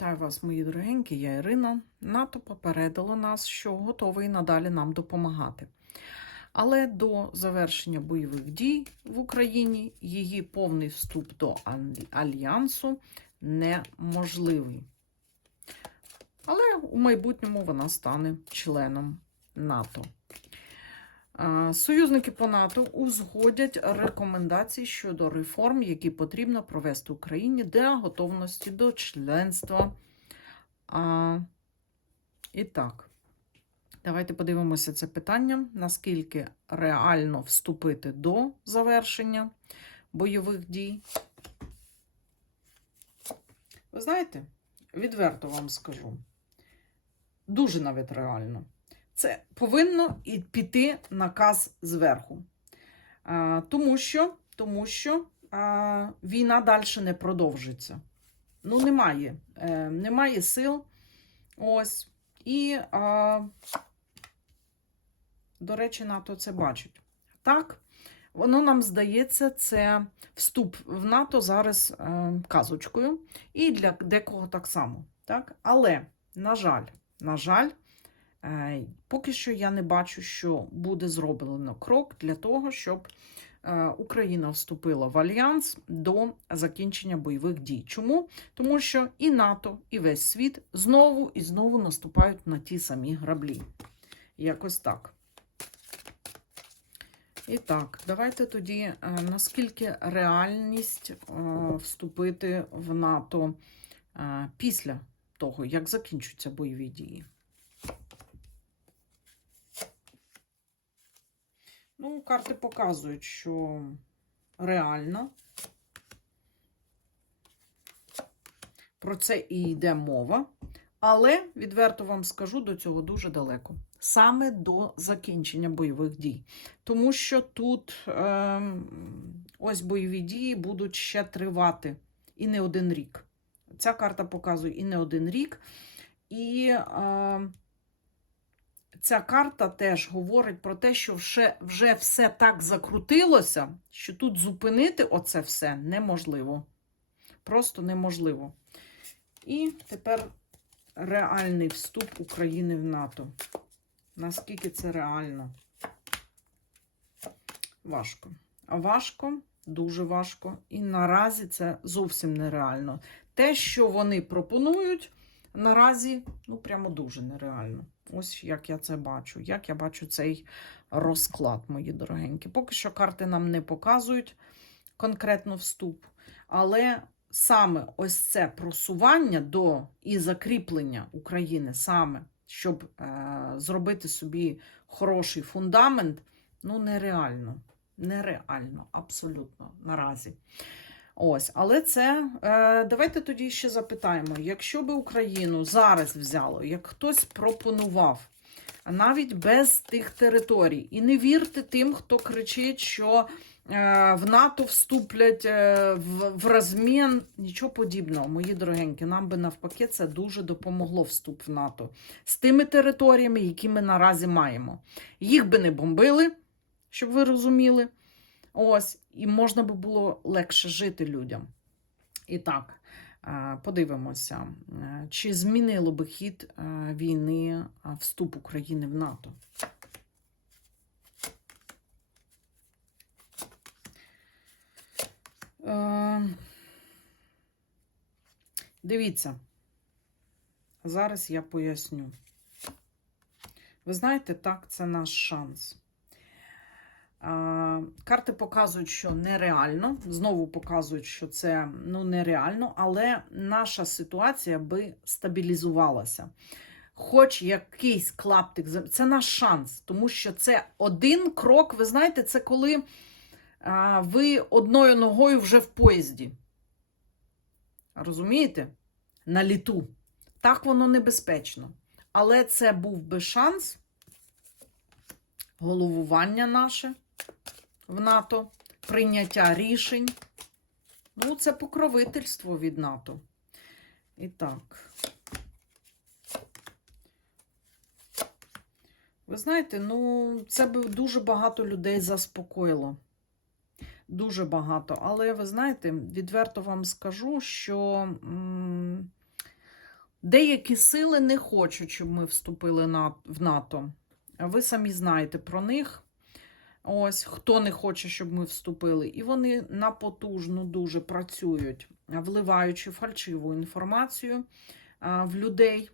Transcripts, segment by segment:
Вітаю вас, мої дорогенькі, я Ірина. НАТО попередило нас, що готовий надалі нам допомагати. Але до завершення бойових дій в Україні її повний вступ до альянсу неможливий. Але у майбутньому вона стане членом НАТО. А, Союзники по НАТО узгодять рекомендації щодо реформ, які потрібно провести Україні для готовності до членства. А, і так, давайте подивимося це питання, наскільки реально вступити до завершення бойових дій. Ви знаєте, відверто вам скажу, дуже навіть реально. Це повинно і піти наказ зверху. А, тому що, тому що а, війна далі не продовжиться. Ну, немає. Е, немає сил. Ось. І, а, до речі, НАТО це бачить. Так, воно нам здається, це вступ в НАТО зараз е, казочкою. І для декого так само. Так? Але, на жаль, на жаль, Поки що я не бачу, що буде зроблено крок для того, щоб е, Україна вступила в альянс до закінчення бойових дій. Чому? Тому що і НАТО, і весь світ знову і знову наступають на ті самі граблі. Якось так. І так, давайте тоді, е, наскільки реальність е, вступити в НАТО е, після того, як закінчаться бойові дії. Ну, карти показують, що реально. Про це і йде мова. Але, відверто вам скажу, до цього дуже далеко. Саме до закінчення бойових дій. Тому що тут е, ось бойові дії будуть ще тривати і не один рік. Ця карта показує і не один рік. І е, ця карта теж говорить про те, що вже, вже все так закрутилося, що тут зупинити оце все неможливо. Просто неможливо. І тепер реальний вступ України в НАТО. Наскільки це реально? Важко. Важко, дуже важко. І наразі це зовсім нереально. Те, що вони пропонують, наразі ну прямо дуже нереально. Ось як я це бачу. Як я бачу цей розклад, мої дорогенькі. Поки що карти нам не показують конкретно вступ, але саме ось це просування до і закріплення України, саме щоб е, зробити собі хороший фундамент, ну нереально. Нереально, абсолютно наразі. Ось, але це е, давайте тоді ще запитаємо: якщо би Україну зараз взяло, як хтось пропонував, навіть без тих територій, і не вірте тим, хто кричить, що е, в НАТО вступлять е, в, в розмін, нічого подібного, мої дорогенькі, нам би навпаки це дуже допомогло вступ в НАТО з тими територіями, які ми наразі маємо. Їх би не бомбили, щоб ви розуміли. Ось, і можна би було легше жити людям. І так, е, подивимося, е, чи змінило би хід е, війни вступ України в НАТО. Дивіться, зараз я поясню. Ви знаєте, так, це наш шанс. Карти показують, що нереально. Знову показують, що це ну, нереально, але наша ситуація би стабілізувалася. Хоч якийсь клаптик, це наш шанс, тому що це один крок. Ви знаєте, це коли а, ви одною ногою вже в поїзді. Розумієте? На літу. Так воно небезпечно. Але це був би шанс головування наше в НАТО, прийняття рішень. Ну, це покровительство від НАТО. І так. Ви знаєте, ну, це би дуже багато людей заспокоїло. Дуже багато. Але ви знаєте, відверто вам скажу, що Деякі сили не хочуть, щоб ми вступили в НАТО. Ви самі знаєте про них. Ось хто не хоче, щоб ми вступили. І вони на потужну дуже працюють, вливаючи фальшиву інформацію в людей.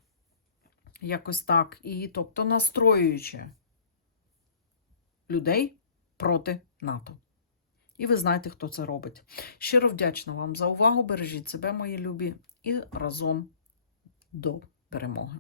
Якось так. І тобто настроюючи людей проти НАТО. І ви знаєте, хто це робить. Щиро вдячна вам за увагу. Бережіть себе, мої любі, і разом до перемоги.